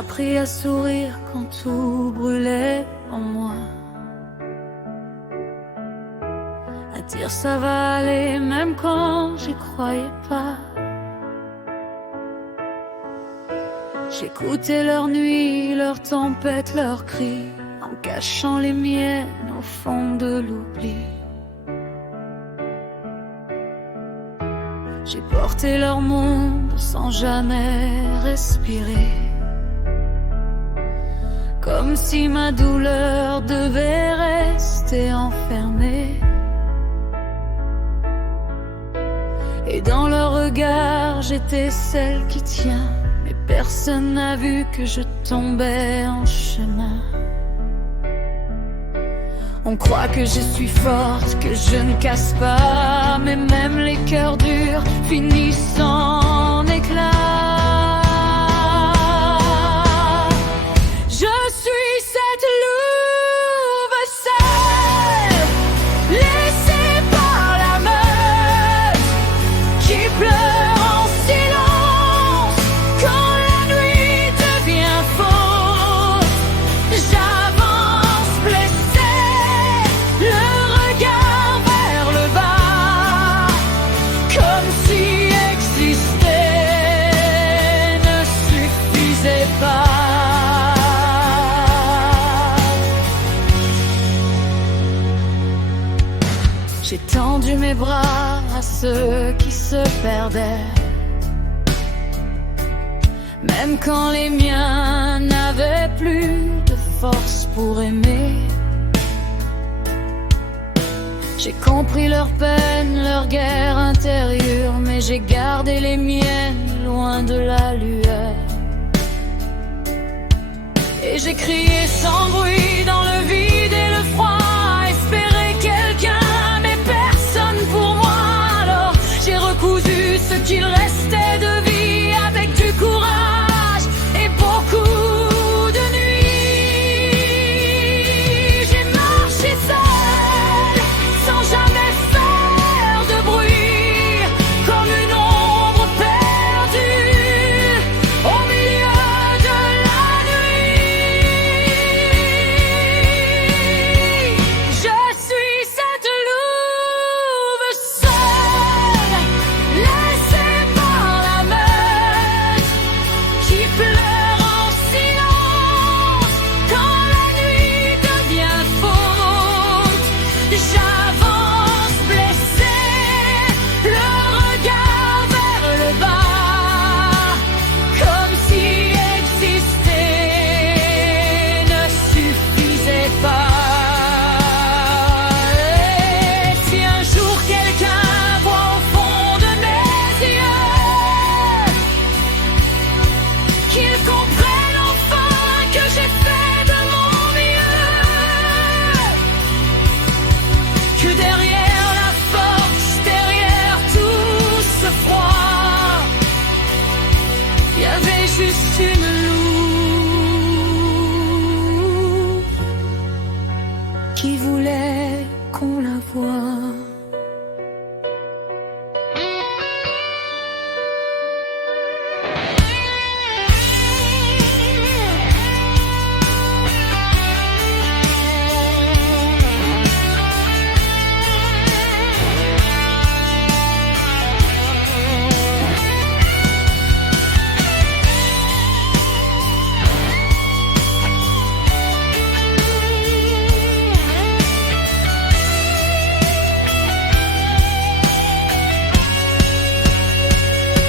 appris à sourire quand tout brûlait en moi, à dire ça va aller même quand j'y croyais pas. J'écoutais leurs nuits, leurs tempêtes, leurs cris, en cachant les miennes au fond de l'oubli. J'ai porté leur monde sans jamais respirer, comme si ma douleur devait rester enfermée. Et dans leur regard, j'étais celle qui tient, mais personne n'a vu que je tombais en chemin. On croit que je suis forte, que je ne casse pas, mais même les cœurs durs finissent en éclats. Je suis cette louve seule, laissée par la meute, qui pleure en silence quand la nuit devient fausse. J'avance blessée, le regard vers le bas, comme si exister ne suffisait pas. J'ai tendu mes bras à ceux qui se perdaient, même quand les miens n'avaient plus de force pour aimer. J'ai compris leur peine, leur guerre intérieure, mais j'ai gardé les miennes loin de la lueur. Et j'ai crié sans bruit dans le vide et le froid, espérer quelqu'un, mais personne pour moi. Alors j'ai recousu ce qu'il restait de vie avec du courage et beaucoup de nuits. J'ai marché seule, sans jamais faire de bruit, comme une ombre perdue au milieu de la nuit. Je suis cette louve seule, laissée par la meute, qui pleure en silence quand la nuit devient faute. J'avance blessée, le regard vers le bas, comme si exister ne suffisait pas. Et si un jour quelqu'un voit au fond de mes yeux, qu'il comprenne enfin que j'ai fait de mon mieux, que derrière la force, derrière tout ce froid, il y avait juste une louve qui voulait qu'on la voie.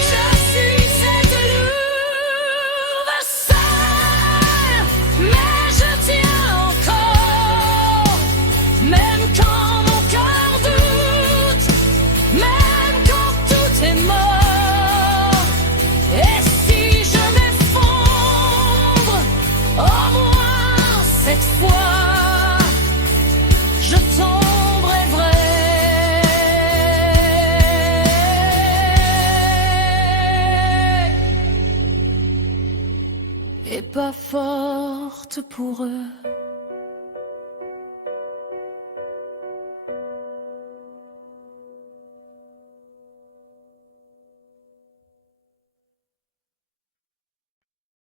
Je suis cette louve seule, mais je tiens encore, même quand mon cœur doute, même quand tout est mort. Et si je m'effondre, au moins cette fois, je tomberai vrai. Et pas forte pour eux.